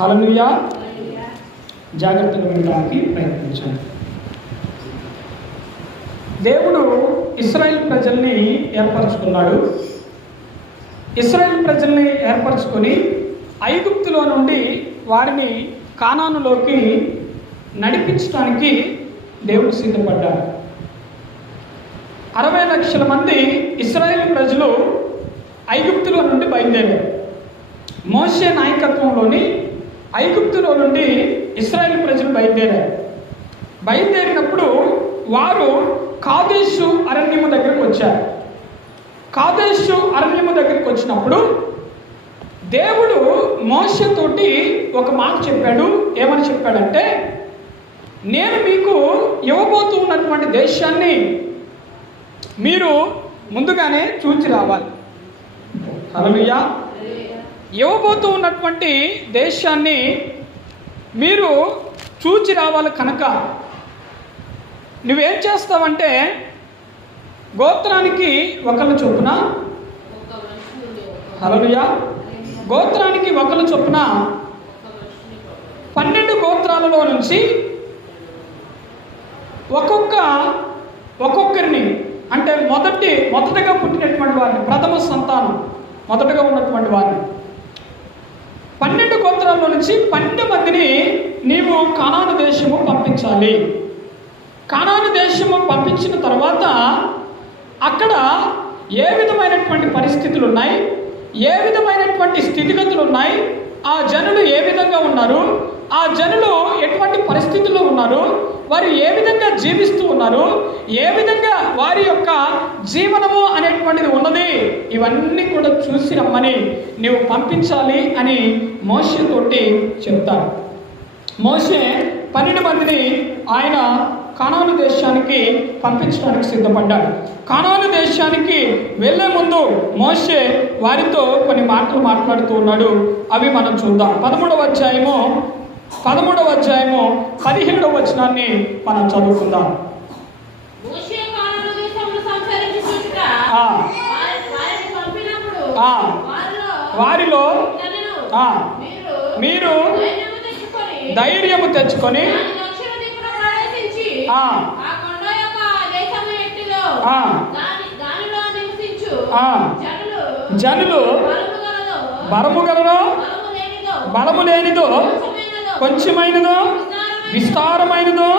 హల్లెలూయా. జాగ్రత్తగా వినడానికి ప్రయత్నించండి. దేవుడు ఇశ్రాయేల్ ప్రజల్ని ఏర్పరచుకున్నాడు. ఇశ్రాయేల్ ప్రజల్ని ఏర్పరచుకొని ఐగుప్తులో నుండి వారిని కానానులోకి నడిపించడానికి దేవుడు సిద్ధపడ్డాడు. 60 లక్షల మంది ఇశ్రాయేల్ ప్రజలు ఐగుప్తులో నుండి బయలుదేరారు. మోషే నాయకత్వంలోని ఐగుప్తులో నుండి ఇశ్రాయేల్ ప్రజలు బయలుదేరినప్పుడు వారు కాదేషు అరణ్యము దగ్గరకు వచ్చారు. కాదేషు అరణ్యము దగ్గరికి వచ్చినప్పుడు దేవుడు మోషేతోటి ఒక మాట చెప్పాడు. ఏమని చెప్పాడంటే, నేను మీకు ఇవ్వబోతూ ఉన్నటువంటి దేశాన్ని మీరు ముందుగానే చూచి రావాలి. హల్లెలూయా. ఇవ్వబోతూ ఉన్నటువంటి దేశాన్ని మీరు చూచి రావాలి కనుక నువ్వేం చేస్తావంటే, గోత్రానికి ఒకళ్ళ చొప్పున, హల్లెలూయా, గోత్రానికి ఒకళ్ళ చొప్పున 12 గోత్రాలలో నుంచి ఒక్కొక్కరిని, అంటే మొదటగా పుట్టినటువంటి వారిని, ప్రథమ సంతానం మొదటగా ఉన్నటువంటి వారిని 12 గోత్రాల్లో నుంచి 12 మందిని నీవు కానాను దేశము పంపించాలి. కానాను దేశము పంపించిన తర్వాత అక్కడ ఏ విధమైనటువంటి పరిస్థితులు ఉన్నాయి, ఏ విధమైనటువంటి స్థితిగతులు ఉన్నాయి, ఆ జనులు ఏ విధంగా ఉన్నారు, ఆ జనులు ఎటువంటి పరిస్థితుల్లో ఉన్నారు, వారు ఏ విధంగా జీవిస్తూ ఉన్నారు, ఏ విధంగా వారి యొక్క జీవనము అనేటువంటిది ఉన్నది, ఇవన్నీ కూడా చూసి రమ్మని నీవు పంపించాలి అని మోషేతోటి చెప్తాడు. మోషే 12 మందిని ఆయన కానాను దేశానికి పంపించడానికి సిద్ధపడ్డాడు. కానాను దేశానికి వెళ్ళే ముందు మోషే వారితో కొన్ని మాటలు మాట్లాడుతూ ఉన్నాడు. అవి మనం చూద్దాం. 13వ అధ్యాయము 17వ వచనాన్ని మనం చదువుకుందాం. వారిలో మీరు ధైర్యము తెచ్చుకొని జనులు బలము గలదో బలము లేనిదో, కొంచెమైనదో విస్తారమైనదో,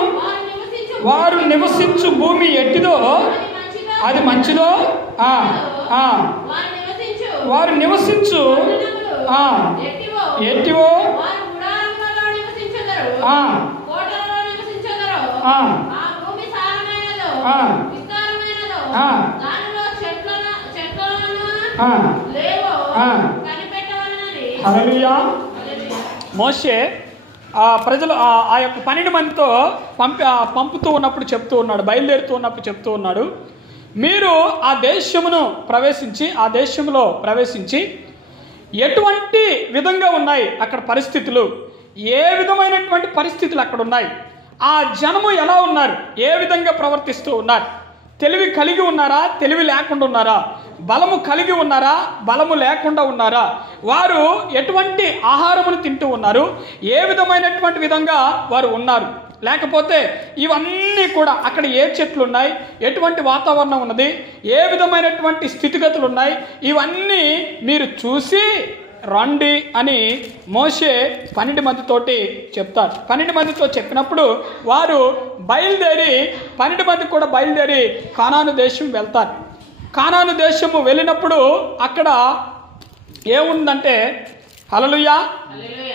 వారు నివసించు భూమి ఎట్టిదో అది మంచిదో, వారు నివసించు ఎట్టివో హల్లెలూయా. మోషే ప్రజలు ఆ యొక్క 12 మందితో పంపుతూ ఉన్నప్పుడు చెప్తూ ఉన్నాడు, బయలుదేరుతూ ఉన్నప్పుడు చెప్తూ ఉన్నాడు, మీరు ఆ దేశంలో ప్రవేశించి ఎటువంటి విధంగా ఉన్నాయి అక్కడ పరిస్థితులు, ఏ విధమైనటువంటి పరిస్థితులు అక్కడ ఉన్నాయి, ఆ జనము ఎలా ఉన్నారు, ఏ విధంగా ప్రవర్తిస్తూ ఉన్నారు, తెలివి కలిగి ఉన్నారా, తెలివి లేకుండా ఉన్నారా, బలము కలిగి ఉన్నారా, బలము లేకుండా ఉన్నారా, వారు ఎటువంటి ఆహారమును తింటూ ఉన్నారు, ఏ విధమైనటువంటి విధంగా వారు ఉన్నారు, లేకపోతే ఇవన్నీ కూడా అక్కడ ఏ చెట్లు ఉన్నాయి, ఎటువంటి వాతావరణం ఉన్నది, ఏ విధమైనటువంటి స్థితిగతులు ఉన్నాయి, ఇవన్నీ మీరు చూసి రండి అని మోషే 12 మందితోటి చెప్తాడు. 12 మందితో చెప్పినప్పుడు వారు 12 మంది కూడా బయలుదేరి కానాను దేశం వెళ్తారు. కానాను దేశము వెళ్ళినప్పుడు అక్కడ ఏముందంటే, హల్లెలూయా,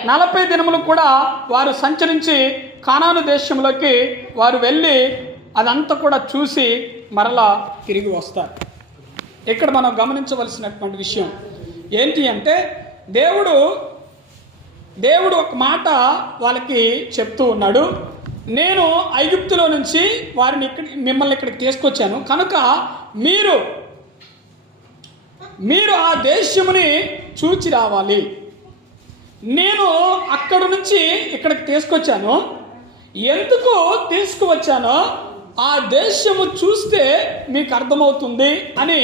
40 దినములు కూడా వారు సంచరించి కానాను దేశంలోకి వారు వెళ్ళి అదంతా కూడా చూసి మరలా తిరిగి వస్తారు. ఇక్కడ మనం గమనించవలసినటువంటి విషయం ఏంటి అంటే, దేవుడు ఒక మాట వాళ్ళకి చెప్తూ ఉన్నాడు. నేను ఐగుప్తులో నుంచి మిమ్మల్ని ఇక్కడికి తీసుకొచ్చాను కనుక మీరు ఆ దేశముని చూచి రావాలి. నేను అక్కడ నుంచి ఇక్కడికి తీసుకొచ్చాను. ఎందుకు తీసుకువచ్చానో ఆ దేశము చూస్తే మీకు అర్థమవుతుంది అని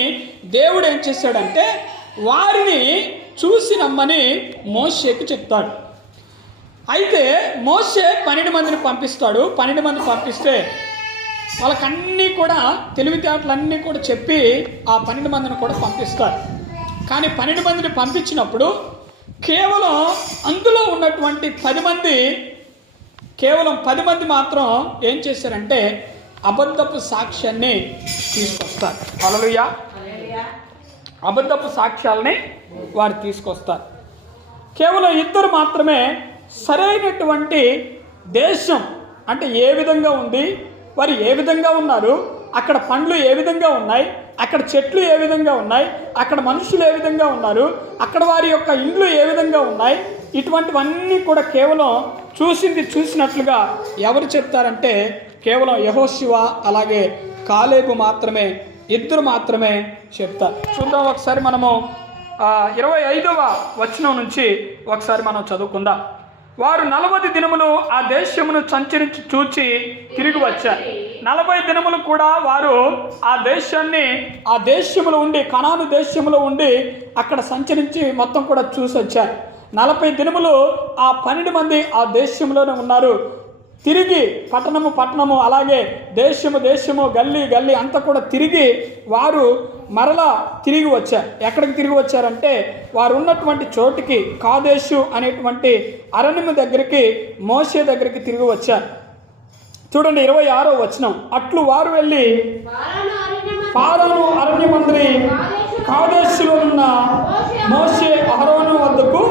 దేవుడు ఏం చేశాడంటే వారిని చూసి రమ్మని మోషేకు చెప్తాడు. అయితే మోషే 12 మందిని పంపిస్తాడు. 12 మంది పంపిస్తే వాళ్ళకన్నీ కూడా తెలివితేటలన్నీ కూడా చెప్పి ఆ 12 మందిని కూడా పంపిస్తారు. కానీ 12 మందిని పంపించినప్పుడు కేవలం అందులో ఉన్నటువంటి 10 మంది, కేవలం 10 మంది మాత్రం ఏం చేశారంటే అబద్ధపు సాక్ష్యాన్ని తీసుకొస్తారు. హల్లెలూయా. అబద్ధపు సాక్ష్యాలని వారు తీసుకొస్తారు. కేవలం 2 మాత్రమే సరైనటువంటి దేశం అంటే ఏ విధంగా ఉంది, వారు ఏ విధంగా ఉన్నారు, అక్కడ పండ్లు ఏ విధంగా ఉన్నాయి, అక్కడ చెట్లు ఏ విధంగా ఉన్నాయి, అక్కడ మనుషులు ఏ విధంగా ఉన్నారు, అక్కడ వారి యొక్క ఇండ్లు ఏ విధంగా ఉన్నాయి, ఇటువంటివన్నీ కూడా కేవలం చూసినట్లుగా ఎవరు చెప్తారంటే కేవలం యెహోషువ అలాగే కాలేబు మాత్రమే, 2 మాత్రమే చెప్తారు. చూద్దాం ఒకసారి మనము 25వ వచనం నుంచి ఒకసారి మనం చదువుకుందాం. వారు 40 దినములు ఆ దేశమును సంచరించి చూచి తిరిగి వచ్చారు. 40 దినములు కూడా వారు ఆ దేశంలో ఉండి, కనాను దేశంలో ఉండి అక్కడ సంచరించి మొత్తం కూడా చూసి వచ్చారు. 40 దినములు ఆ 12 మంది ఆ దేశంలోనే ఉన్నారు. తిరిగి పట్టణము అలాగే దేశము గల్లీ అంతా కూడా తిరిగి వారు మరలా తిరిగి వచ్చారు. ఎక్కడికి తిరిగి వచ్చారంటే వారు ఉన్నటువంటి చోటికి, కాదేశు అనేటువంటి అరణ్యము దగ్గరికి, మోషే దగ్గరికి తిరిగి వచ్చారు. చూడండి 26వ వచనం. అట్లు వారు వెళ్ళి పారాను అరణ్యమందరి కాదేశులో ఉన్న మోషే అహరోను వద్దకు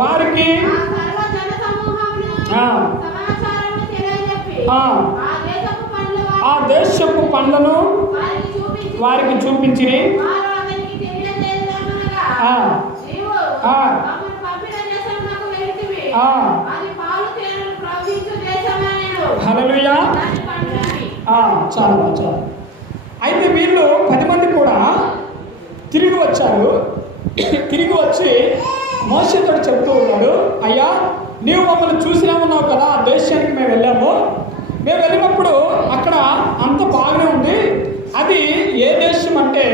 వారికి ఆ దేశపు పండ్లను వారికి చూపించిరి. హల్లెలూయా. చాలు. అయితే వీళ్ళు 10 మంది కూడా తిరిగి వచ్చారు. తిరిగి వచ్చి మోషేతో చెప్తూ ఉన్నాడు, అయ్యా నీవు మమ్మల్ని చూసినా ఉన్నావు కదా, ఆ దేశానికి మేము వెళ్ళినప్పుడు అక్కడ అంత బాగానే ఉంది. అది ఏ దేశం అంటే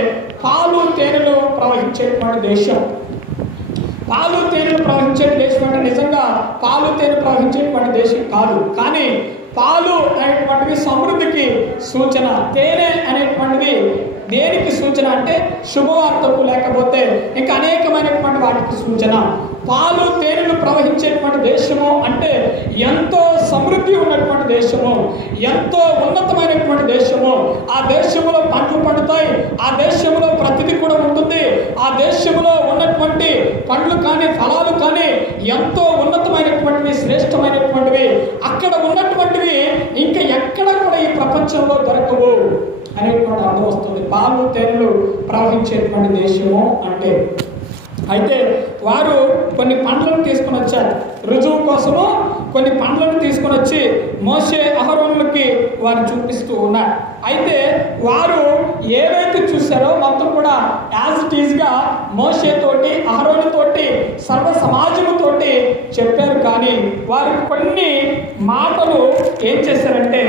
పాలు తేనెలు ప్రవహించేటువంటి దేశం. పాలు తేనెలు ప్రవహించే దేశం అంటే నిజంగా పాలు తేనె ప్రవహించేటువంటి దేశం కాదు, కానీ పాలు అనేటువంటిది సమృద్ధికి సూచన, తేనె అనేటువంటిది దేనికి సూచన అంటే శుభవార్తకు, లేకపోతే ఇంకా అనేకమైనటువంటి వాటికి సూచన. పాలు తేనెలు ప్రవహించేటువంటి దేశము అంటే ఎంతో సమృద్ధి ఉన్నటువంటి దేశము, ఎంతో ఉన్నతమైనటువంటి దేశము. ఆ దేశంలో పంటలు పండుతాయి, ఆ దేశంలో ప్రతిదీ కూడా ఉంటుంది. ఆ దేశంలో ఉన్నటువంటి పండ్లు కానీ ఫలాలు కానీ ఎంతో ఉన్నతమైనటువంటివి, శ్రేష్టమైనటువంటివి. అక్కడ ఉన్నటువంటివి ఇంకా ఎక్కడ కూడా ఈ ప్రపంచంలో దొరకవు అనేటువంటి అర్థం వస్తుంది. పాలు తేనెలు ప్రవహించేటువంటి దేశము అంటే. అయితే వారు కొన్ని పండ్లను తీసుకొని వచ్చారు, రుజువు కోసము కొన్ని పండ్లను తీసుకొని వచ్చి మోషే అహరోనులకి వారు చూపిస్తూ ఉన్నారు. అయితే వారు ఏవైతే చూశారో మొత్తం కూడా యాజ్ ఇట్ ఈజ్గా మోషే తోటి, అహరోను తోటి, సర్వ సమాజముతోటి చెప్పారు. కానీ వారు కొన్ని మాటలు ఏం చేశారంటే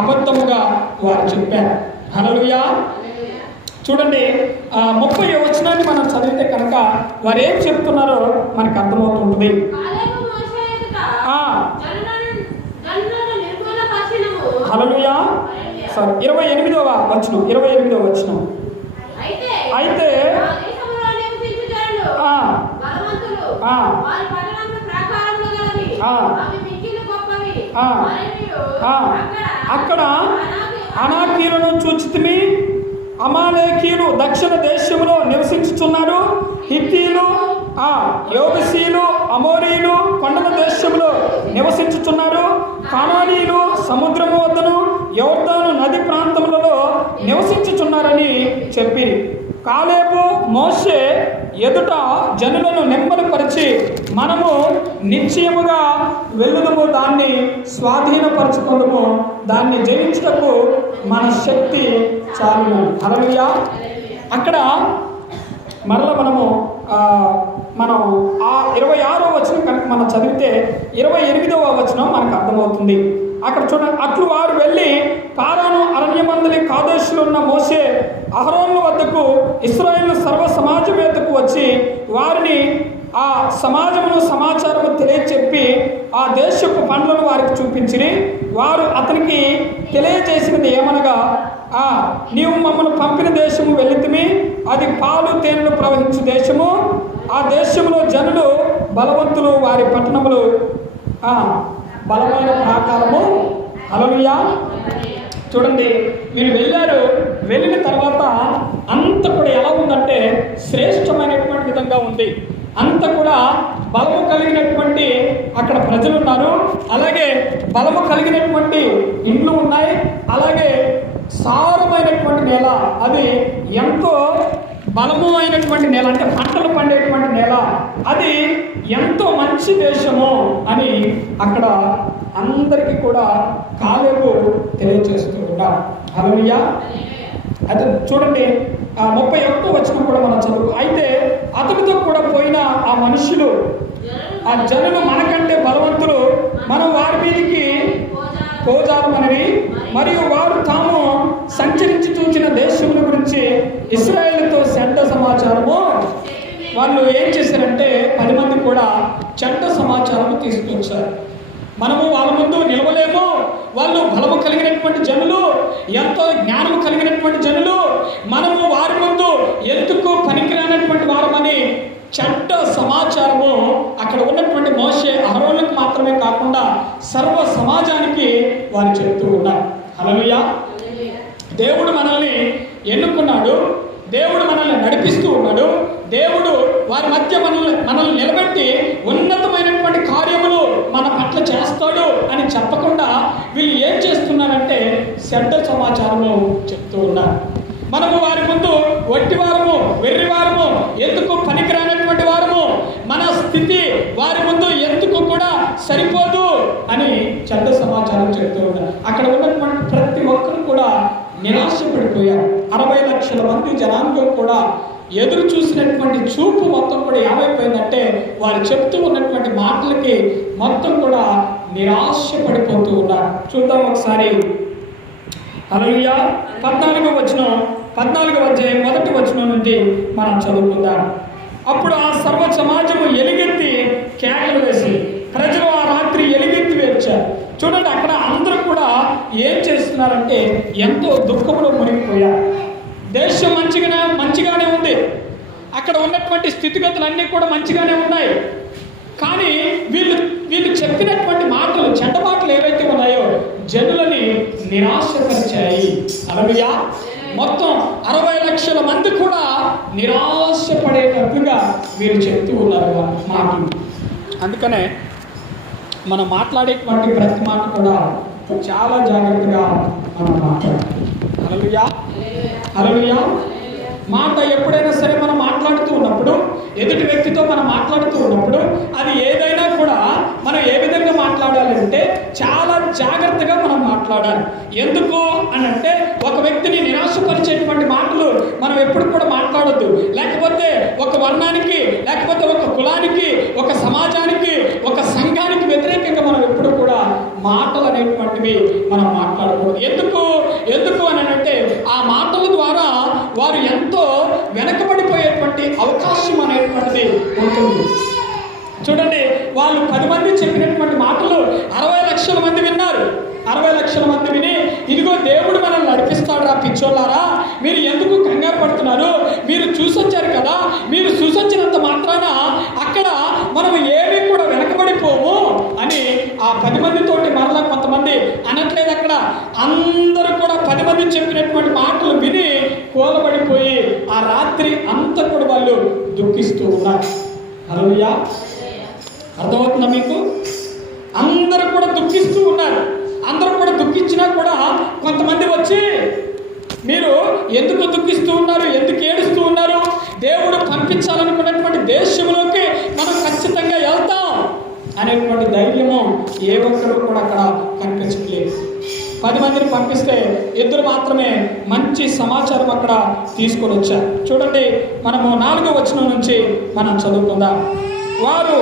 అబద్ధముగా వారు చెప్పారు. హల్లెలూయా. చూడండి 30వ వచనాన్ని మనం చదివితే కనుక వారు ఏం చెప్తున్నారో మనకు అర్థమవుతుంటుంది. 28వ వచనం. అయితే అక్కడ అనాకీలను చూచితిమి, అమాలేకీయులు దక్షిణ దేశంలో నివసించుచున్నారు, హిత్తీలు, యోబుసీలు, అమోరీలు కొండల దేశంలో నివసించుచున్నారు, కానానీయులు సముద్రము వద్దను యోర్దాను నది ప్రాంతములలో నివసించుచున్నారని చెప్పి కాలేబు మోషే ఎదుట జనులను నెమ్మదిపరిచి మనము నిశ్చయముగా వెళ్ళుదము, దాన్ని స్వాధీనపరచుకుందము, దాన్ని జయించుటకు మన శక్తి చాలును. హల్లెలూయా. అక్కడ మరలా మనం ఆ 26వ వచనం కనుక మనం చదివితే 28వ వచనం మనకు అర్థమవుతుంది. అక్కడ చూడండి. అట్లు వారు వెళ్ళి పారాను అరణ్యమందలి కాదేశులో ఉన్న మోషే అహరోను వద్దకు ఇశ్రాయేలు సర్వ సమాజం వద్దకు వచ్చి వారిని ఆ సమాజమును సమాచారము తెలియచెప్పి ఆ దేశపు పండ్లను వారికి చూపించిరి. వారు అతనికి తెలియజేసినది ఏమనగా, నీవు మమ్మల్ని పంపిన దేశము వెళితిమి, అది పాలు తేనెలు ప్రవహించు దేశము. ఆ దేశంలో జనులు బలవంతులు, వారి పట్టణములు బలమైన ప్రాకారము. హల్లెలూయా. చూడండి, వీళ్ళు వెళ్ళారు. వెళ్ళిన తర్వాత అంత కూడా ఎలా ఉందంటే శ్రేష్టమైనటువంటి విధంగా ఉంది. అంత కూడా బలము కలిగినటువంటి అక్కడ ప్రజలు ఉన్నారు. అలాగే బలము కలిగినటువంటి ఇండ్లు ఉన్నాయి. అలాగే సారమైనటువంటి నేల, అది ఎంతో బలము అయినటువంటి నేల, అంటే పంటలు పండేటువంటి నేల, అది ఎంతో మంచి దేశము అని అక్కడ అందరికీ కూడా కాలేబు తెలియజేస్తూ ఉంటారు. హల్లెలూయా. అయితే చూడండి, 31వ వచనం కూడా మనం చదువు. అయితే అతనితో కూడా పోయిన ఆ మనుషులు, ఆ జనులు మనకంటే బలవంతులు, మనం వారి మీదకి పోజారమని, మరియు వారు తాము సంచరించి చూచిన దేశముల గురించి ఇశ్రాయేలుతో చెడ్డ సమాచారము. వాళ్ళు ఏం చేశారంటే 10 మంది కూడా చెడ్డ సమాచారము తీసుకొచ్చారు. మనము వాళ్ళ ముందు నిలవలేము, వాళ్ళు బలము కలిగినటువంటి జనులు, ఎంతో జ్ఞానము కలిగినటువంటి జనులు, మనము వారి ముందు ఎందుకు పనికిరానటువంటి వారమని చెడ్డ సమాచారము అక్కడ ఉన్నటువంటి మోషే అహరోనులకు మాత్రమే కాకుండా సర్వ సమాజానికి వారు చెప్తూ ఉన్నారు. హల్లెలూయా. దేవుడు మనల్ని ఎన్నుకున్నాడు, దేవుడు మనల్ని నడిపిస్తూ ఉన్నాడు, దేవుడు వారి మధ్య మనల్ని నిలబెట్టి ఉన్నతమైనటువంటి కార్యములు మన పట్ల చేస్తాడు అని చెప్పకుండా వీళ్ళు ఏం చేస్తున్నారంటే చెడ్డ సమాచారము చెప్తూ ఉన్నారు. మనము వారి ముందు వట్టివారము, వెర్రివారము, ఎందుకు పనికిరానటువంటి వారము, మన స్థితి వారి ముందు ఎందుకు కూడా సరిపోదు అని చెడ్డ సమాచారం చెప్తూ ఉన్నారు. అక్కడ ఉన్నటువంటి ప్రతి ఒక్కరు కూడా నిరాశపడిపోయారు. 60 లక్షల మంది జనాంగం కూడా ఎదురు చూసినటువంటి చూపు మొత్తం కూడా ఏమైపోయిందంటే వారు చెప్తూ ఉన్నటువంటి మాటలకి మొత్తం కూడా నిరాశపడిపోతూ ఉన్నారు. చూద్దాం ఒకసారి. హల్లెలూయా. 14వ వచనం, 14వ అధ్యాయం 1వ వచనం నుండి మనం చదువుకుందాం. అప్పుడు ఆ సర్వ సమాజము ఎలుగెత్తి కేకలు వేసి ప్రజలు ఆ రాత్రి ఎలుగెత్తి వేర్చారు. చూడండి, అక్కడ అందరూ కూడా ఏం చేస్తున్నారంటే ఎంతో దుఃఖంలో మునిగిపోయారు. దేశం మంచిగానే ఉంది, అక్కడ ఉన్నటువంటి స్థితిగతులు అన్నీ కూడా మంచిగానే ఉన్నాయి. కానీ వీళ్ళు చెప్పినటువంటి మాటలు, చెడ్డ మాటలు ఏవైతే ఉన్నాయో జనులని నిరాశపరిచాయి. హల్లెలూయా. మొత్తం 60 లక్షల మంది కూడా నిరాశపడేటట్లుగా వీరు చెప్తూ ఉన్నారు మాటలు. అందుకనే మనం మాట్లాడేటువంటి ప్రతి మాట కూడా చాలా జాగ్రత్తగా మనం మాట్లాడాలి. హల్లెలూయా. హల్లెలూయా. మాట ఎప్పుడైనా సరే మనం మాట్లాడుతూ ఉన్నప్పుడు, ఎదుటి వ్యక్తితో మనం మాట్లాడుతూ ఉన్నప్పుడు, అది ఏదైనా కూడా మనం ఏ విధంగా మాట్లాడాలంటే చాలా జాగ్రత్తగా మనం మాట్లాడాలి. ఎందుకు అని అంటే ఒక వ్యక్తిని నిరాశపరిచేటువంటి మాటలు మనం ఎప్పుడు కూడా మాట్లాడొద్దు. లేకపోతే ఒక వర్ణానికి, లేకపోతే ఒక కులానికి, ఒక సమాజానికి, ఒక సంఘానికి వ్యతిరేకంగా మనం ఎప్పుడు కూడా మాటలు అనేటువంటివి మనం మాట్లాడకూడదు. ఎందుకు అని అంటే ఆ మాటల ద్వారా వారు ఎంతో వెనకబడిపోయేటువంటి అవకాశం అనేటువంటిది ఉంటుంది. చూడండి, వాళ్ళు 10 మంది చెప్పినటువంటి మాటలు 60 లక్షల మంది విన్నారు. 60 లక్షల మంది విని, ఇదిగో దేవుడు మనల్ని నడిపిస్తాడు రా పిచ్చోళ్ళారా, మీరు ఎందుకు కంగారు పడుతున్నారు, మీరు చూసొచ్చారు కదా, మీరు చూసొచ్చినంత మాత్రాన అక్కడ మనం ఏమీ కూడా వెనకబడిపోము అని ఆ 10 మందితోటి మరలా కొంతమంది అనట్లేదు. అక్కడ అందరూ కూడా 10 మంది చెప్పినటువంటి మాటలు విని కూలబడిపోయి ఆ రాత్రి అంతా కూడా వాళ్ళు దుఃఖిస్తూ ఉన్నారు. హల్లెలూయా. అర్థమవుతుందా మీకు? అందరూ కూడా దుఃఖిస్తూ ఉన్నారు. అందరూ కూడా దుఃఖించినా కూడా కొంతమంది వచ్చి, మీరు ఎందుకు దుఃఖిస్తూ ఉన్నారు, ఎందుకు ఏడుస్తూ ఉన్నారు, దేవుడు పంపించాలనుకున్నటువంటి దేశంలోకి మనం ఖచ్చితంగా వెళ్తాం అనేటువంటి ధైర్యము ఏ ఒక్కరు కూడా అక్కడ కనిపించట్లేదు. 10 మందిని పంపిస్తే 2 మాత్రమే మంచి సమాచారం అక్కడ తీసుకొని వచ్చారు. చూడండి, మనము 4వ వచనం నుంచి మనం చదువుకుందాం. వారు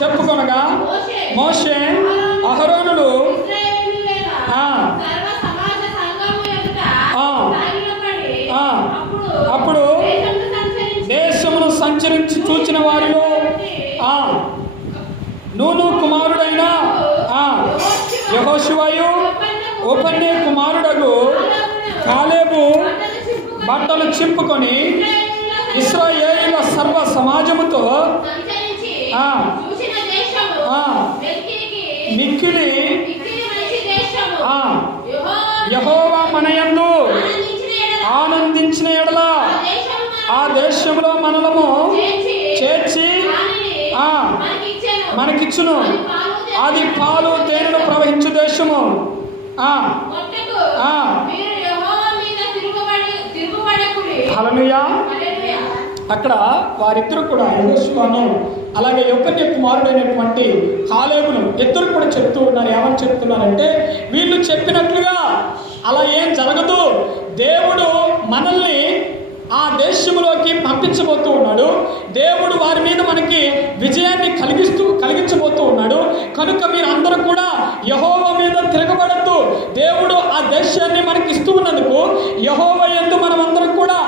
చెప్పుకొనగా మోషే అహరోనులు అప్పుడు దేశమును సంచరించి చూచిన వారిలో నూను కుమారుడైన యెహోషువయు యెఫున్నె కుమారుడగు కాలేబు బట్టలు చింపుకొని ఇశ్రాయేలీయుల సర్వ సమాజముతో మిక్కిలి యెహోవా మనయందు ఆనందించిన ఎడల ఆ దేశంలో మనము చేర్చి మనకిచ్చును. అది పాలు తేనెలు ప్రవహించు దేశము. హల్లెలూయా. అక్కడ వారిద్దరు కూడా యెహోషువను అలాగే యెఫున్నె కుమారుడైనటువంటి కాలేబును ఇద్దరు కూడా చెప్తూ ఉన్నారు. ఏమని చెప్తున్నారంటే, వీళ్ళు చెప్పినట్లుగా అలా ఏం జరగదు. దేవుడు మనల్ని ఆ దేశంలోకి పంపించబోతూ ఉన్నాడు. దేవుడు వారి మీద మనకి విజయాన్ని కలిగించబోతూ ఉన్నాడు. కనుక మీరు అందరూ కూడా యెహోవా మీద తిరగబడద్దు. దేవుడు ఆ దేశాన్ని మనకి ఇస్తూ ఉన్నందుకు యెహోవా యందు మనం అందరం కూడా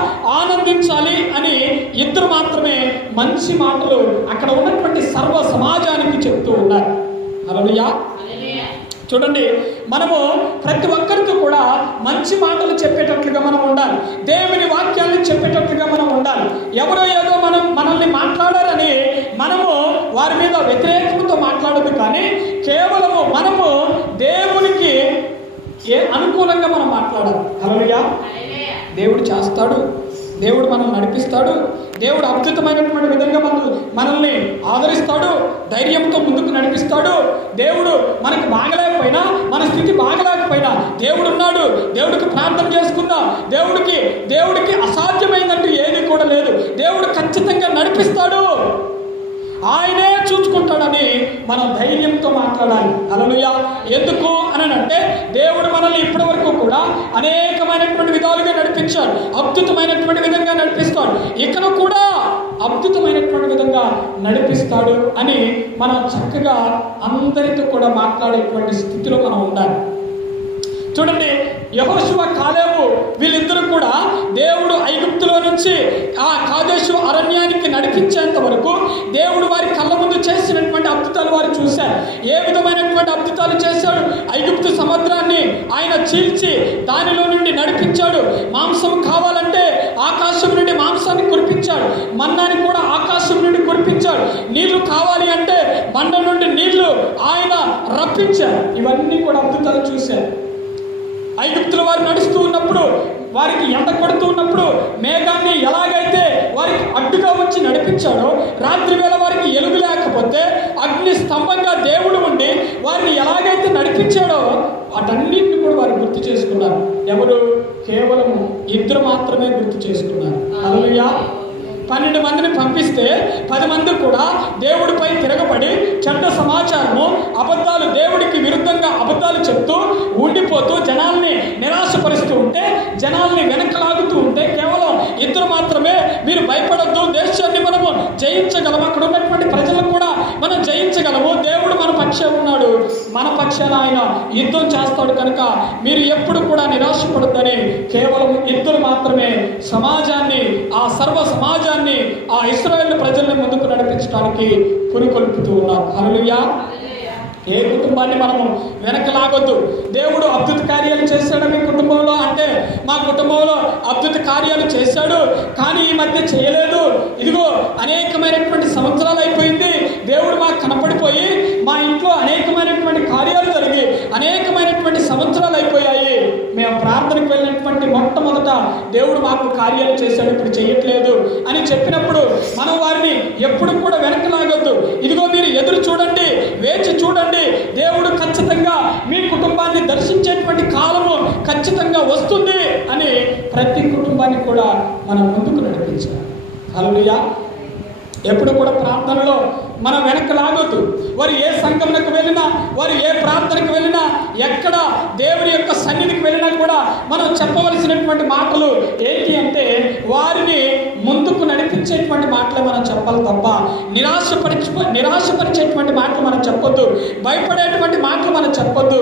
ఆనందించాలి అని ఇద్దరు మాత్రమే మంచి మాటలు అక్కడ ఉన్నటువంటి సర్వ సమాజానికి చెప్తూ ఉన్నారు. హల్లెలూయా. చూడండి, మనము ప్రతి ఒక్కరికి కూడా మంచి మాటలు చెప్పేటట్లుగా మనం ఉండాలి. దేవుని వాక్యాలను చెప్పేటట్లుగా మనం ఉండాలి. ఎవరో ఏదో మనల్ని మాట్లాడారని మనము వారి మీద వ్యతిరేకంతో మాట్లాడదు, కానీ కేవలము మనము దేవునికి అనుకూలంగా మనం మాట్లాడాలి. హల్లెలూయా. దేవుడు చేస్తాడు, దేవుడు మనల్ని నడిపిస్తాడు, దేవుడు అద్భుతమైనటువంటి విధంగా మనల్ని ఆదరిస్తాడు, ధైర్యంతో ముందుకు నడిపిస్తాడు. దేవుడు మనకు బాగలేకపోయినా, మన స్థితి బాగలేకపోయినా దేవుడు ఉన్నాడు. దేవుడికి ప్రార్థన చేసుకుందాం. దేవుడికి అసాధ్యమైందంటూ ఏది కూడా లేదు. దేవుడు ఖచ్చితంగా నడిపిస్తాడు, ఆయనే చూసుకుంటాడని మనం ధైర్యంతో మాట్లాడాలి. హల్లెలూయా. ఎందుకు అని అంటే, దేవుడు మనల్ని ఇప్పటి వరకు కూడా అనేకమైనటువంటి విధాలుగా నడిపించాడు, అద్భుతమైనటువంటి విధంగా నడిపిస్తాడు, ఇకను కూడా అద్భుతమైనటువంటి విధంగా నడిపిస్తాడు అని మనం చక్కగా అందరితో కూడా మాట్లాడేటువంటి స్థితిలో మనం ఉండాలి. చూడండి, యెహోషువ కాలేబు వీళ్ళిద్దరూ కూడా దేవుడు ఐగుప్తులో నుంచి ఆ కాదేశు అరణ్యానికి నడిపించేంత వరకు దేవుడు వారి కళ్ళ ముందు చేసినటువంటి అద్భుతాలు వారు చూశారు. ఏ విధమైనటువంటి అద్భుతాలు చేశాడు? ఐగుప్తు సముద్రాన్ని ఆయన చీల్చి దానిలో నుండి నడిపించాడు. మాంసం కావాలంటే ఆకాశం నుండి మాంసాన్ని కురిపించాడు, మన్నాని కూడా ఆకాశం నుండి కురిపించాడు. నీళ్లు కావాలి అంటే బండ నుండి నీళ్లు ఆయన రప్పించారు. ఇవన్నీ కూడా అద్భుతాలు చూశారు. ఐగుప్తుల వారు నడుస్తూ ఉన్నప్పుడు, వారికి ఎండ కొడుతూ ఉన్నప్పుడు మేఘాన్ని ఎలాగైతే వారికి అడ్డుగా వచ్చి నడిపించాడో, రాత్రి వేళ వారికి ఎలుగు లేకపోతే అగ్ని స్తంభంగా దేవుడు ఉండి వారిని ఎలాగైతే నడిపించాడో వాటన్నింటిని కూడా వారు గుర్తు చేసుకున్నారు. ఎవరు? కేవలం ఇద్దరు మాత్రమే గుర్తు చేసుకున్నారు. హల్లెలూయా. 12 మందిని పంపిస్తే 10 మంది కూడా దేవుడిపై తిరగబడి చెడ్డ సమాచారము, అబద్ధాలు, దేవుడికి విరుద్ధంగా అబద్ధాలు చెప్తూ ఉండిపోతూ జనాల్ని నిరాశపరుస్తూ ఉంటే, జనాల్ని వెనకలాగుతూ ఉంటే, కేవలం ఇద్దరు మాత్రమే మీరు భయపడద్దు, దేశాన్ని మనము జయించగలము, అక్కడ ఉన్నటువంటి ప్రజలను కూడా మనం జయించగలము, దేవుడు మన పక్షాన ఉన్నాడు, మన పక్షాన ఆయన యుద్ధం చేస్తాడు, కనుక మీరు ఎప్పుడు కూడా నిరాశపడొద్దని కేవలం ఇద్దరు మాత్రమే సమాజాన్ని, ఆ సర్వ సమాజాన్ని, ఆ ఇశ్రాయేలు ప్రజల్ని ముందుకు నడిపించడానికి పురికొల్పుతూ ఉన్నారు. హల్లెలూయా. ఏ కుటుంబాన్ని మనము వెనకలాగొద్దు. దేవుడు అద్భుత కార్యాలు చేశాడు మీ కుటుంబంలో అంటే, మా కుటుంబంలో అద్భుత కార్యాలు చేశాడు కానీ ఈ మధ్య చేయలేదు, ఇదిగో అనేకమైనటువంటి సంవత్సరాలు అయిపోయింది, దేవుడు మాకు కనపడిపోయి మా ఇంట్లో అనేకమైనటువంటి కార్యాలు జరిగి అనేకమైనటువంటి సంవత్సరాలు అయిపోయాయి, మేము ప్రార్థనకు వెళ్ళినటువంటి మొట్టమొదట దేవుడు మాకు కార్యాలు చేశాడు, ఇప్పుడు చేయట్లేదు అని చెప్పినప్పుడు మనం వారిని ఎప్పుడు కూడా వెనకలాగొద్దు. ఇదిగో మీరు ఎదురు చూడండి, వేచి చూడండి, దేవుడు ఖచ్చితంగా మీ కుటుంబాన్ని దర్శించేటువంటి కాలము ఖచ్చితంగా వస్తుంది అని ప్రతి కుటుంబాన్ని కూడా మనం ముందుకు నడిపించాలి. హల్లెలూయా. ఎప్పుడు కూడా ప్రార్థనలో మనం వెనక్కి లాగొద్దు. వారు ఏ సంఘంలోకి వెళ్ళినా, వారు ఏ ప్రార్థనకు వెళ్ళినా, ఎక్కడ దేవుని యొక్క సన్నిధికి వెళ్ళినా కూడా మనం చెప్పవలసినటువంటి మాటలు ఏంటి అంటే వారిని ముందుకు నడిపించేటువంటి మాటలే మనం చెప్పాలి తప్ప నిరాశపరిచేటువంటి మాటలు మనం చెప్పొద్దు, భయపడేటువంటి మాటలు మనం చెప్పొద్దు,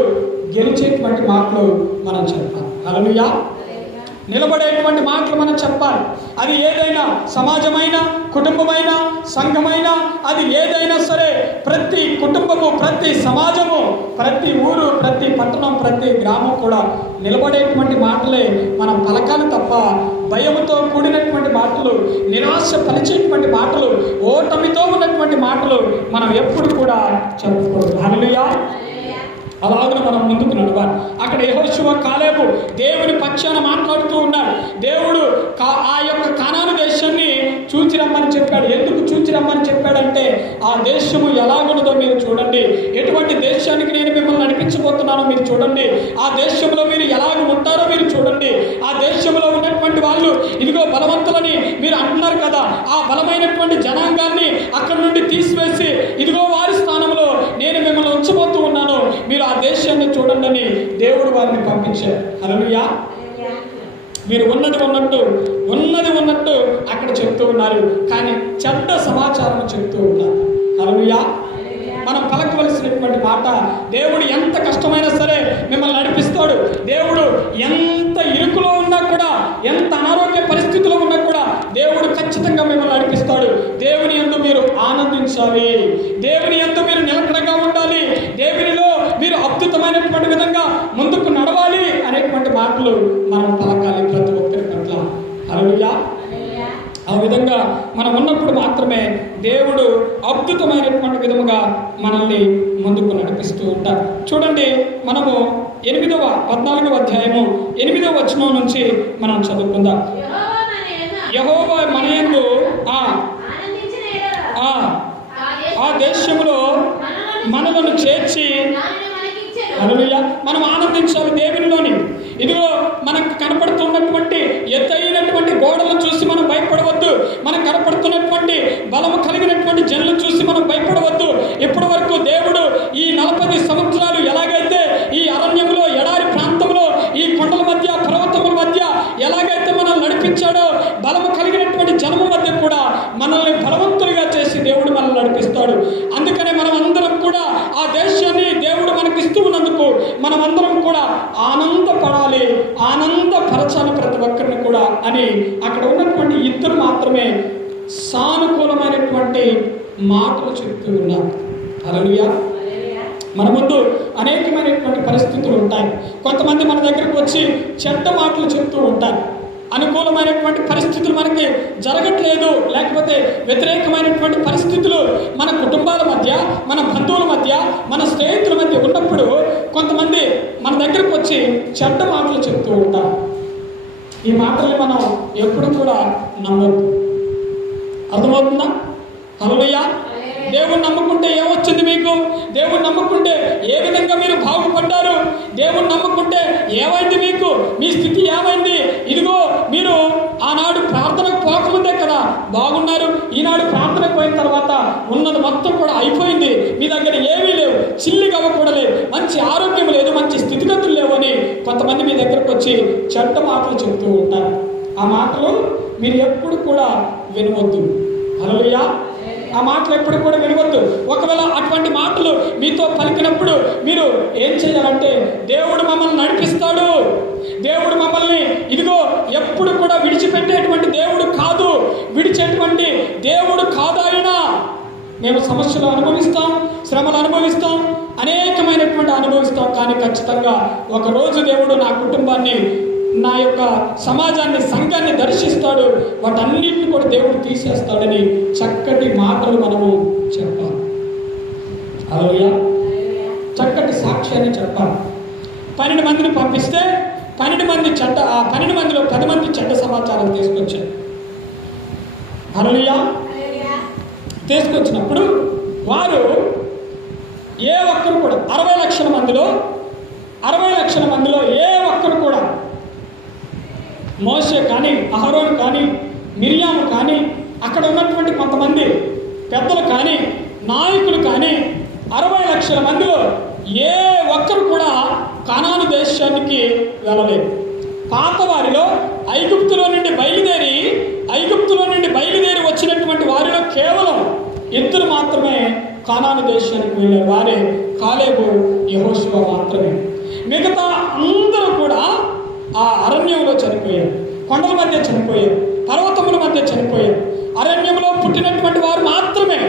గెలిచేటువంటి మాటలు మనం చెప్పాలి. హల్లెలూయా. నిలబడేటువంటి మాటలు మనం చెప్పాలి. అది ఏదైనా సమాజమైనా, కుటుంబమైనా, సంఘమైనా, అది ఏదైనా సరే ప్రతి కుటుంబము, ప్రతి సమాజము, ప్రతి ఊరు, ప్రతి పట్టణం, ప్రతి గ్రామం కూడా నిలబడేటువంటి మాటలే మనం పలకాలి తప్ప భయంతో కూడినటువంటి మాటలు, నిరాశ పరిచేటువంటి మాటలు, ఓటమితో ఉన్నటువంటి మాటలు మనం ఎప్పుడు కూడా చెప్పకూడదు. హల్లెలూయా. అలాగనే మనం ముందుకు నడవాలి. అక్కడ యెహోషువ, కాలేబు దేవుని పక్షాన మాట్లాడుతూ ఉన్నారు. దేవుడు ఆ యొక్క కానాను దేశాన్ని చూచి రమ్మని చెప్పాడు. ఎందుకు చూచి రమ్మని చెప్పాడంటే ఆ దేశము ఎలాగున్నదో మీరు చూడండి, ఎటువంటి దేశానికి నేను మిమ్మల్ని నడిపించబోతున్నానో మీరు చూడండి, ఆ దేశంలో మీరు ఎలాగ ఉంటారో మీరు చూడండి, ఆ దేశంలో ఉన్నటువంటి వాళ్ళు ఇదిగో బలవంతులని మీరు అంటున్నారు కదా, ఆ బలమైనటువంటి జనాంగాన్ని అక్కడి నుండి తీసివేసి ఇదిగో వారి స్థానంలో నేను మిమ్మల్ని ఉంచబోతూ ఉన్నాను, మీరు ఆ దేశాన్ని చూడండి అని దేవుడు వారిని పంపించారు. హల్లెలూయా. మీరు ఉన్నది ఉన్నట్టు అక్కడ చెప్తూ ఉన్నారు, కానీ చెడ్డ సమాచారం చెప్తూ ఉన్నారు. హల్లెలూయా. మనం పలకవలసినటువంటి మాట, దేవుడు ఎంత కష్టమైనా సరే మిమ్మల్ని నడిపిస్తాడు. దేవుడు ఎంత ఇరుకులో ఉన్నా కూడా, ఎంత అనారోగ్య పరిస్థితిలో ఉన్నా కూడా దేవుడు ఖచ్చితంగా మిమ్మల్ని నడిపిస్తాడు. దేవుని యందు మీరు ఆనందించాలి, దేవుని యందు మీరు నిలకడగా ఉండాలి, దేవునిలో మీరు అద్భుతమైనటువంటి విధంగా ముందుకు నడవాలి అనేటువంటి మాటలు మనం పలకాలి ప్రతి ఒక్కరి పట్ల. హల్లెలూయా. ఆ విధంగా మనం ఉన్నప్పుడు మాత్రమే దేవుడు అద్భుతమైనటువంటి విధముగా మనల్ని ముందుకు నడిపిస్తూ ఉంటారు. చూడండి, మనము 14వ అధ్యాయము 8వ వచనం నుంచి మనం చదువుకుందాం. యెహోవా మన యందు ఆ దేశంలో మనలను చేర్చి, హల్లెలూయా, మనం ఆనందించాలి దేవునిలోని. ఇదిగో మనకు కనపడుతున్నటువంటి ఎత్తైనటువంటి గోడలు చూసి మనం భయపడవద్దు, మనకు కనపడుతున్నటువంటి బలము కలిగినటువంటి జనులు చూసి మనం భయపడవద్దు. ఇప్పటి వరకు దేవుడు ఈ 40 సంవత్సరాలు ఎలాగైతే ఈ అరణ్యంలో, ఎడారి ప్రాంతంలో, ఈ కొండల మధ్య, పర్వతముల మధ్య ఎలాగైతే మనల్ని నడిపించాడో, బలము కలిగినటువంటి జనము మధ్య కూడా మనల్ని బలవంతులుగా చేసి దేవుడు మనల్ని నడిపిస్తాడు. అందుకనే మనం అందరం కూడా ఆ దేశాన్ని దేవుడు మనకి ఇస్తూ ఉన్నందుకు మనం అందరం కూడా ఆనందపడాలి, ఆనందపరచాలి ప్రతి ఒక్కరిని కూడా అని అక్కడ ఉన్నటువంటి ఇద్దరు మాత్రమే సానుకూలమైనటువంటి మాటలు చెప్తూ ఉన్నారు. హల్లెలూయా. మన ముందు అనేకమైనటువంటి పరిస్థితులు ఉంటాయి. కొంతమంది మన దగ్గరకు వచ్చి చెడ్డ మాటలు చెప్తూ ఉంటారు. అనుకూలమైనటువంటి పరిస్థితులు మనకి జరగట్లేదు, లేకపోతే వ్యతిరేకమైనటువంటి పరిస్థితులు మన కుటుంబాల మధ్య, మన బంధువుల మధ్య, మన స్నేహితుల మధ్య ఉన్నప్పుడు కొంతమంది మన దగ్గరకు వచ్చి చెడ్డ మాటలు చెప్తూ ఉంటారు. ఈ మాటల్ని మనం ఎప్పుడు కూడా నమ్మొద్దు. అర్థమవుతుందా? హల్లెలూయా. దేవుణ్ణి నమ్ముకుంటే ఏమొచ్చింది మీకు? దేవుణ్ణి నమ్ముకుంటే ఏ విధంగా మీరు బాగుపడ్డారు? దేవుణ్ణి నమ్ముకుంటే ఏమైంది మీకు? మీ స్థితి ఏమైంది? ఇదిగో మీరు ఆనాడు ప్రార్థనకు పోకముందే కదా బాగున్నారు, ఈనాడు ప్రార్థనకు పోయిన తర్వాత ఉన్నది మొత్తం కూడా అయిపోయింది, మీ దగ్గర ఏమీ లేవు, చిల్లిగా కూడా లేవు, మంచి ఆరోగ్యం లేదు, మంచి స్థితిగతులు లేవు అని కొంతమంది మీ దగ్గరకు వచ్చి చెడ్డ మాటలు చెప్తూ ఉంటారు. ఆ మాటలు మీరు ఎప్పుడు కూడా వినవద్దు. హల్లెలూయా. ఆ మాటలు ఎప్పుడు కూడా వినవద్దు. ఒకవేళ అటువంటి మాటలు మీతో పలికినప్పుడు మీరు ఏం చేయాలంటే, దేవుడు మమ్మల్ని నడిపిస్తాడు, దేవుడు మమ్మల్ని ఇదిగో ఎప్పుడు కూడా విడిచిపెట్టేటువంటి దేవుడు కాదు, విడిచేటువంటి దేవుడు కాదు ఆయన. మేము సమస్యలు అనుభవిస్తాం, శ్రమలు అనుభవిస్తాం, అనేకమైనటువంటి అనుభవిస్తాం, కానీ ఖచ్చితంగా ఒకరోజు దేవుడు నా కుటుంబాన్ని, నా యొక్క సమాజాన్ని, సంఘాన్ని దర్శిస్తాడు, వాటన్నిటిని కూడా దేవుడు తీసేస్తాడని చక్కటి మాటలు మనము చెప్పాలి. హల్లెలూయా. చక్కటి సాక్ష్యాన్ని చెప్పాలి. 12 మందిని పంపిస్తే 12 మందిలో 10 మంది చెడ్డ సమాచారం తీసుకొచ్చారు. హల్లెలూయా. తీసుకొచ్చినప్పుడు వారు ఏ ఒక్కరు కూడా 60 లక్షల మందిలో ఏ ఒక్కరు కూడా మోషే కానీ, అహరోను కానీ, మిరియాము కానీ, అక్కడ ఉన్నటువంటి కొంతమంది పెద్దలు కానీ నాయకులు కానీ 60 లక్షల మందిలో ఏ ఒక్కరు కూడా కనాను దేశానికి వెళ్ళలేదు. పాత వారిలో ఐగుప్తులో నుండి బయలుదేరి వచ్చినటువంటి వారిలో కేవలం 2 మాత్రమే కనాను దేశానికి వెళ్ళారు. వారే కాలేబు, యెహోషువ మాత్రమే. మిగతా అందరూ కూడా ఆ అరణ్యంలో చనిపోయారు, కొండల మధ్య చనిపోయారు, పర్వతముల మధ్య చనిపోయారు. అరణ్యంలో పుట్టినటువంటి వారు మాత్రమే,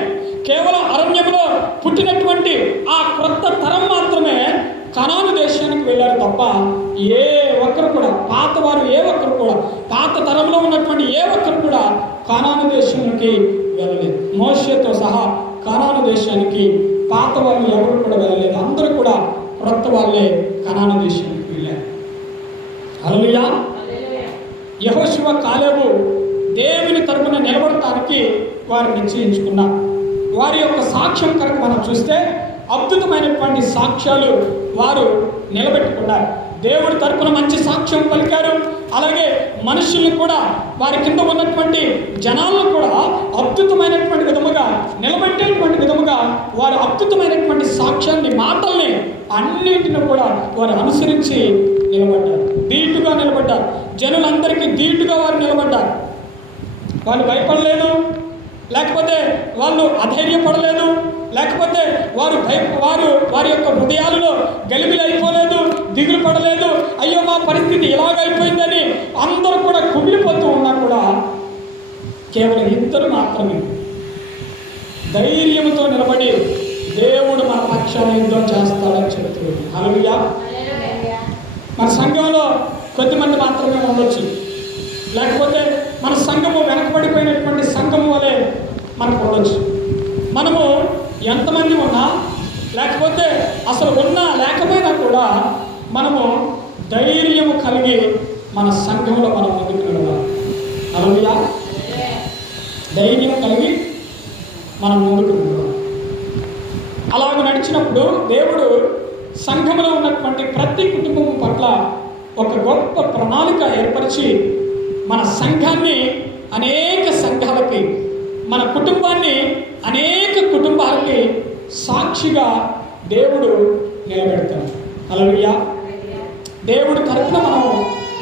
కేవలం అరణ్యంలో పుట్టినటువంటి ఆ క్రొత్త తరం మాత్రమే కనాను దేశానికి వెళ్ళారు తప్ప ఏ ఒక్కరు కూడా, పాత తరంలో ఉన్నటువంటి ఏ ఒక్కరు కూడా కనాను దేశానికి వెళ్ళలేదు. మోషేతో సహా కనాను దేశానికి పాత వాళ్ళు ఎవరు కూడా వెళ్ళలేదు. అందరూ కూడా క్రొత్త వాళ్ళే కనాను దేశానికి వెళ్ళారు. హల్లెలూయా. యెహోషువ, కాలేబు దేవుని తరపున నిలబడటానికి వారు నిశ్చయించుకున్నారు. వారి యొక్క సాక్ష్యం కనుక మనం చూస్తే అద్భుతమైనటువంటి సాక్ష్యాలు వారు నిలబెట్టుకున్నారు. దేవుడి తరపున మంచి సాక్ష్యం పలికారు. అలాగే మనుషుల్ని కూడా, వారి కింద ఉన్నటువంటి జనాలను కూడా అద్భుతమైనటువంటి విధముగా నిలబెట్టేటువంటి విధముగా వారు అద్భుతమైనటువంటి సాక్ష్యాన్ని, మాటల్ని అన్నింటిని కూడా వారు అనుసరించి నిలబడ్డారు. ధీటుగా నిలబడ్డారు. జనులందరికీ ధీటుగా వారు నిలబడ్డారు. వాళ్ళు భయపడలేదు, లేకపోతే వాళ్ళు అధైర్యపడలేదు, లేకపోతే వారి యొక్క హృదయాలలో గలిబిలైపోలేదు, దిగులు పడలేదు. అయ్యో మా పరిస్థితి ఇలాగైపోయిందని అందరూ కూడా కుమిలిపోతూ ఉన్నా కూడా కేవలం 2 మాత్రమే ధైర్యంతో నిలబడి దేవుడు మన పక్షాన యుద్ధం చేస్తాడని చెబుతున్నాడు. హల్లెలూయా. మన సంఘంలో కొద్దిమంది మాత్రమే ఉండొచ్చు, లేకపోతే మన సంఘము వెనకబడిపోయినటువంటి సంఘము వలె మనకు ఉండొచ్చు. మనము ఎంతమంది ఉన్నా, లేకపోతే అసలు ఉన్నా లేకపోయినా కూడా మనము ధైర్యము కలిగి మన సంఘంలో మనం ముందుకు వెళ్ళాలి. హల్లెలూయా. ధైర్యం కలిగి మనం ముందుకు వెళ్ళాలి. అలాగ నడిచినప్పుడు దేవుడు సంఘంలో ఉన్నటువంటి ప్రతి కుటుంబం పట్ల ఒక గొప్ప ప్రణాళిక ఏర్పరిచి మన సంఘాన్ని అనేక సంఘాలకి, మన కుటుంబాన్ని అనేక కుటుంబాలకి సాక్షిగా దేవుడు నిలబెడతాడు. హల్లెలూయా. దేవుడు తరపున మనం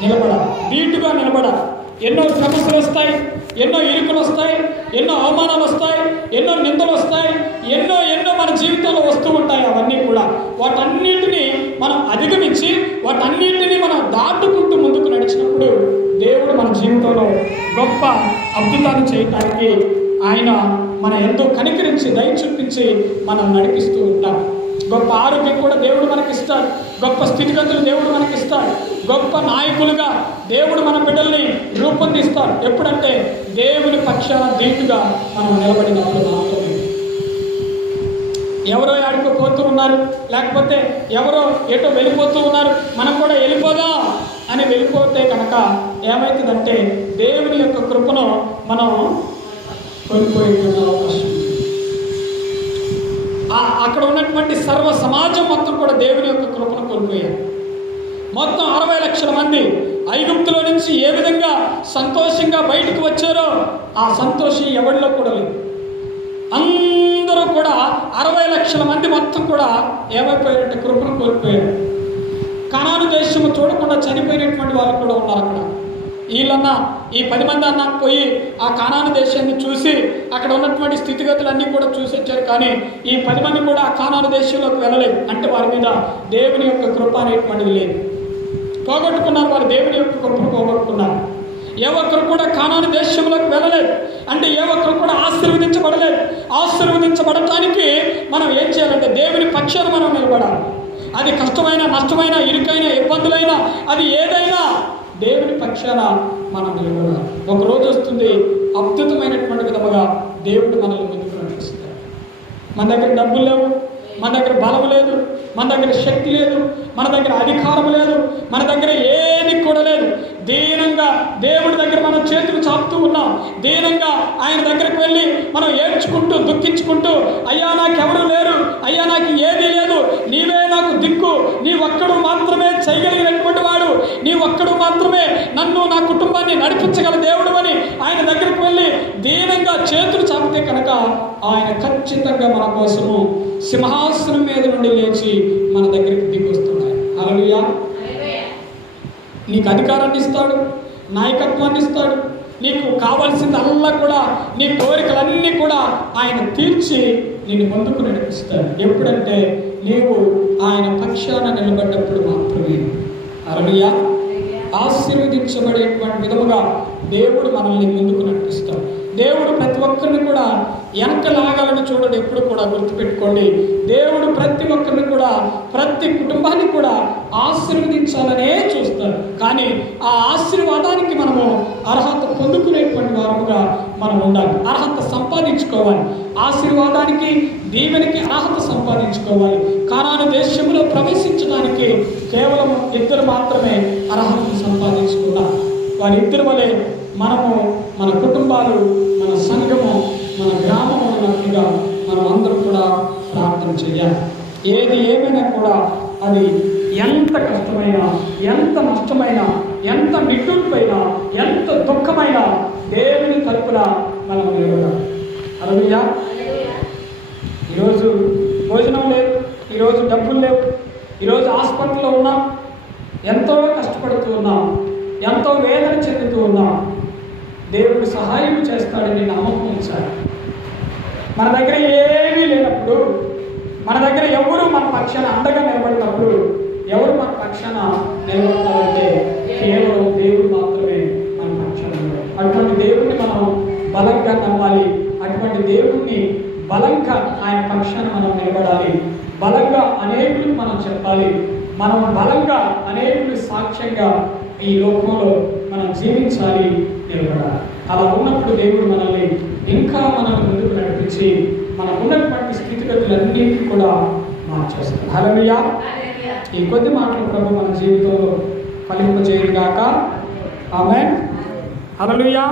నిలబడాలి, ధీటుగా నిలబడాలి. ఎన్నో సమస్యలు వస్తాయి, ఎన్నో ఇరుకులు వస్తాయి, ఎన్నో అవమానాలు వస్తాయి, ఎన్నో నిందలు వస్తాయి, ఎన్నో మన జీవితంలో వస్తూ ఉంటాయి. అవన్నీ కూడా వాటన్నిటిని మనం అధిగమించి, వాటన్నిటిని మనం దాటుకుంటూ ముందుకు నడిచినప్పుడు దేవుడు మన జీవితంలో గొప్ప అద్భుతాలు చేయటానికి ఆయన మన ఎంతో కనికరించి, దయ చూపించి మనం నడిపిస్తూ ఉంటాం. గొప్ప ఆరోగ్యం కూడా దేవుడు మనకిస్తాడు, గొప్ప స్థితిగతులు దేవుడు మనకిస్తాడు, గొప్ప నాయకులుగా దేవుడు మన బిడ్డల్ని రూపొందిస్తాడు. ఎప్పుడంటే దేవుని పక్షాన ధీటుగా మనం నిలబడినప్పుడు మాత్రమే. ఎవరో ఆడికో పోతూ ఉన్నారు, లేకపోతే ఎవరో ఎటో వెళ్ళిపోతూ ఉన్నారు, మనం కూడా వెళ్ళిపోదాం అని వెళ్ళిపోతే కనుక ఏమవుతుందంటే దేవుని యొక్క కృపను మనం కోల్పోయేటువంటి అవకాశం. అక్కడ ఉన్నటువంటి సర్వ సమాజం మొత్తం కూడా దేవుని యొక్క కృపను కోల్పోయారు. మొత్తం 60 లక్షల మంది ఐగుప్తులో నుంచి ఏ విధంగా సంతోషంగా బయటకు వచ్చారో ఆ సంతోషం ఎవరిలో కూడా లేదు. అందరూ కూడా 60 లక్షల మంది మొత్తం కూడా ఏమైపోయారంటే కృపను కోల్పోయారు. కనాను దేశము చూడకుండా చనిపోయినటువంటి వాళ్ళు కూడా ఉన్నారు. అక్కడ వీళ్ళన్నా ఈ 10 మంది అన్నా పోయి ఆ కానాను దేశాన్ని చూసి అక్కడ ఉన్నటువంటి స్థితిగతులన్నీ కూడా చూసి వచ్చారు. కానీ ఈ 10 మంది కూడా ఆ కానాను దేశంలోకి వెళ్ళలేదు. అంటే వారి మీద దేవుని యొక్క కృప అనేటువంటిది లేదు, పోగొట్టుకున్నారు. వారు దేవుని యొక్క కృపను పోగొట్టుకున్నారు. ఏ ఒక్కరు కూడా కానాను దేశంలోకి వెళ్ళలేదు. అంటే ఏ ఒక్కరు కూడా ఆశీర్వదించబడలేదు. ఆశీర్వదించబడటానికి మనం ఏం చేయాలంటే దేవుని పక్షాన మనం నిలబడాలి. అది కష్టమైన, నష్టమైన, ఇరుకైన, ఇబ్బందులైనా, అది ఏదైనా దేవుని పక్షాన మనం నిలబడాలి. ఒక రోజు వస్తుంది, అద్భుతమైనటువంటి విధముగా దేవుడు మనల్ని ముందుకు నడిపిస్తాడు. మన దగ్గర డబ్బులు లేవు, మన దగ్గర బలం లేదు, మన దగ్గర శక్తి లేదు, మన దగ్గర అధికారం లేదు, మన దగ్గర ఏది కూడా లేదు. దీనంగా దేవుడి దగ్గర మనం చేతులు చాపుతూ ఉన్నాం. దీనంగా ఆయన దగ్గరకు వెళ్ళి మనం ఏడ్చుకుంటూ, దుఃఖించుకుంటూ, అయ్యా నాకెవరు లేరు, అయ్యా నాకు ఏదీ లేదు, నీవే నాకు దిక్కు, నీ ఒక్కడు మాత్రమే చేయగలిగినటువంటి వాడు, నీ ఒక్కడు మాత్రమే నన్ను, నా కుటుంబాన్ని నడిపించగల దేవుడు అని ఆయన దగ్గరకు వెళ్ళి దీనంగా చేతులు చాపితే కనుక ఆయన ఖచ్చితంగా మన కోసము సింహాసనం మీద నుండి లేచి మన దగ్గరికి దిగొస్తున్నాయి. హల్లెలూయా. నీకు అధికారాన్ని ఇస్తాడు, నాయకత్వాన్ని ఇస్తాడు. నీకు కావాల్సిందల్లా కూడా, నీ కోరికలన్నీ కూడా ఆయన తీర్చి నిన్ను ముందుకు నడిపిస్తాడు. ఎప్పుడంటే నీవు ఆయన పక్షాన నిలబడ్డప్పుడు మాత్రమే. హల్లెలూయా. ఆశీర్వదించబడేటువంటి విధముగా దేవుడు మనల్ని ముందుకు నడిపిస్తాడు. దేవుడు ప్రతి ఒక్కరిని కూడా వెనక లాగాలని చూడండి. ఎప్పుడు కూడా గుర్తుపెట్టుకోండి, దేవుడు ప్రతి ఒక్కరిని కూడా, ప్రతి కుటుంబాన్ని కూడా ఆశీర్వదించాలనే చూస్తాడు. కానీ ఆ ఆశీర్వాదానికి మనము అర్హత పొందుకునేటువంటి వారముగా మనం ఉండాలి. అర్హత సంపాదించుకోవాలి. ఆశీర్వాదానికి, దీవెనకి అర్హత సంపాదించుకోవాలి. కానాను దేశంలో ప్రవేశించడానికి కేవలం 2 మాత్రమే అర్హతను సంపాదించుకున్నారు. వారిద్దరి వలె మనము, మన కుటుంబాలు, మన సంఘము, మన గ్రామము ఉన్నట్టుగా మనం అందరం కూడా ప్రార్థన చేయాలి. ఏది ఏమైనా కూడా అది ఎంత కష్టమైనా, ఎంత నష్టమైనా, ఎంత నిట్టూర్పైనా, ఎంత దుఃఖమైనా దేవుని తరపున మనం నిలబడాలి. హల్లెలూయా. ఈరోజు భోజనం లేదు, ఈరోజు డబ్బులు లేవు, ఈరోజు హాస్పిటల్లో ఉన్నాం, ఎంతో కష్టపడుతూ ఉన్నాం, ఎంతో వేదన చెందుతూ ఉన్నాం. దేవుడు సహాయం చేస్తాడని నమ్మకం ఉంచాలి. మన దగ్గర ఏమీ లేనప్పుడు, మన దగ్గర ఎవరు మన పక్షాన అండగా నిలబడినప్పుడు, ఎవరు మన పక్షాన నిలబడతారంటే కేవలం దేవుడు మాత్రమే మన పక్షాన నిలబడతాడు. అటువంటి దేవుడిని మనం బలంగా నమ్మాలి. అటువంటి దేవుడిని బలంగా ఆయన పక్షాన మనం నిలబడాలి. బలంగా అనేకులకు మనం చెప్పాలి. మనం బలంగా అనేకులు సాక్ష్యంగా ఈ లోకంలో మనం జీవించాలి, నిలబడాలి. అలా ఉన్నప్పుడు దేవుడు మనల్ని ఇంకా మనల్ని ముందుకు నడిపించి మనకు ఉన్నటువంటి స్థితిగతులన్నింటినీ కూడా మార్చేస్తాడు. హల్లెలూయా. ఈ కొద్ది మాటలు ప్రభు మన జీవితంలో ఫలింపజేయుగాక. ఆమేన్. హల్లెలూయా.